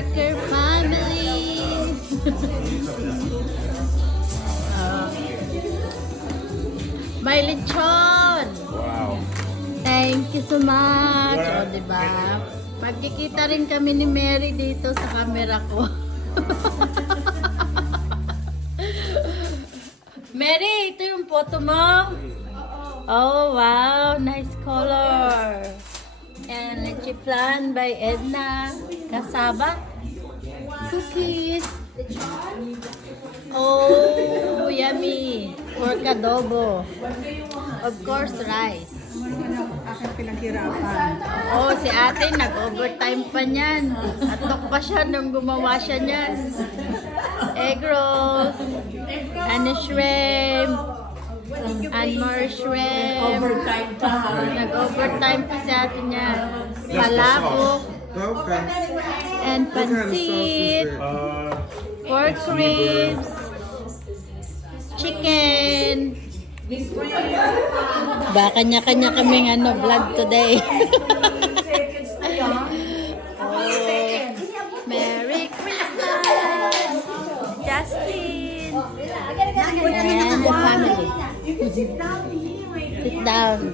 Parker family. May lechon. Wow. Thank you so much. O, diba? Magkikita rin kami ni Mary dito sa camera ko. Mary, ito yung photo mo. Oh, wow. Nice color. And leche flan by Edna. Kasaba. Cookies. Oh, yummy. Pork adobo. Of course, rice. Aking pinaghirapan. Oh, si ate nag-overtime pa niyan. Atok pa siya nung gumawa siya niyan. Egg rolls. And shrimp. And more shrimp. Overtime pa. Nag-overtime pa si ate niya. Palabok. Okay. And pansit. Pork ribs. Chicken. Baka kanya-kanya kaming vlog today. Merry Christmas, Justin, and the family. Sit down.